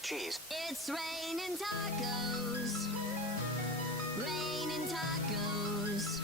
Cheese. It's raining tacos. Raining tacos.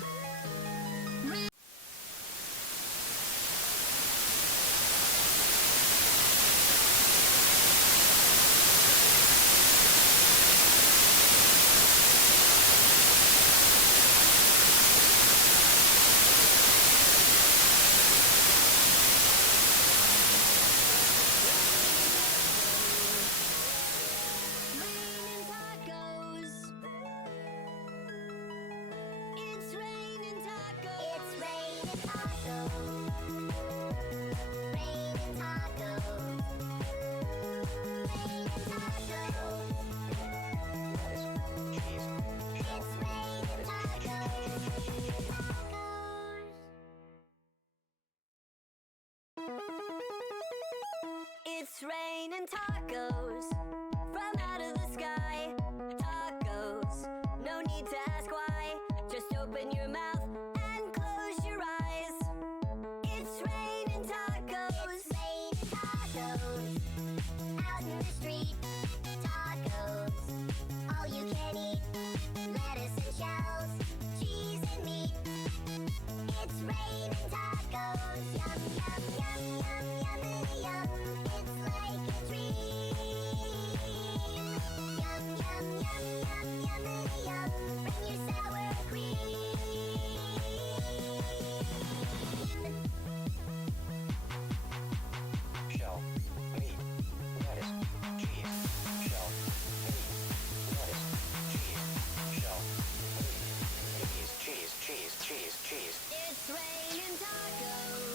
It's raining tacos from out of the sky. Tacos, no need to ask why. Just open your mouth and close your eyes. It's raining tacos. It's raining tacos out in the street. Tacos, all you can eat. Lettuce and shells, cheese and meat. It's raining tacos. Yum, yum, yum, yum, yum, yum. It's like a dream. Yum, yum, yum, yum, yum, yum. Bring your sour cream. Shell, meat, lettuce, cheese. Shell, meat, lettuce, cheese. Shell, meat, cheese. It's raining tacos.